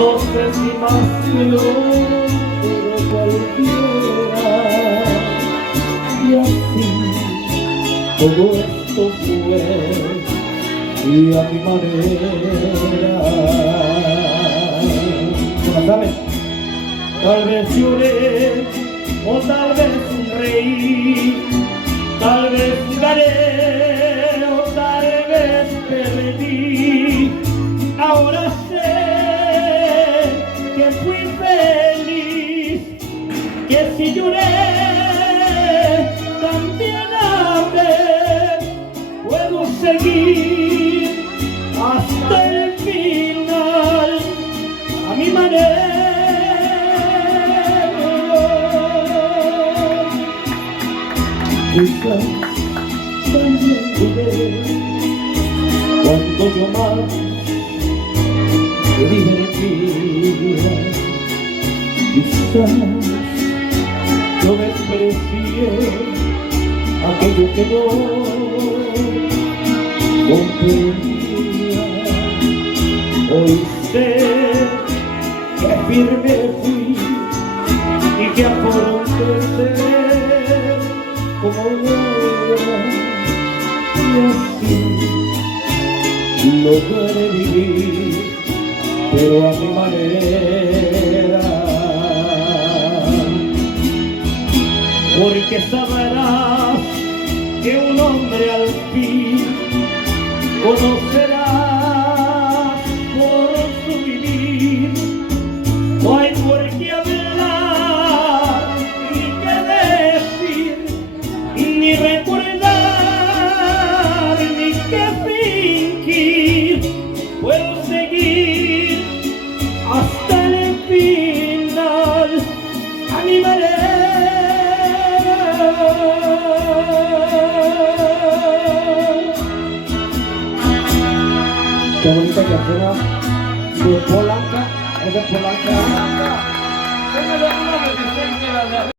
No sé si más que yo, pero cualquiera. Y así todo esto fue, y a mi manera. ¿No la sabes? Tal vez lloré, o tal vez reí, tal vez gané, o tal vez perdí. Ahora sé que fui feliz, que si lloré, también amé. Puedo seguir hasta el final, a mi manera. Quizás también dudé cuando yo más te divertía. Quizás yo desprecié aquello que no comprendía. Hoy sé que firme fui y que afronté ser como era, y así logré vivir, pero a mi manera. Porque sabrás que un hombre al fin conocerás por su vivir. No hay por qué hablar ni qué decir, ni recordar, ni qué fingir. Puedo seguir hasta el final, a mi manera. Qué bonita canción de Polanca, es de Polanca.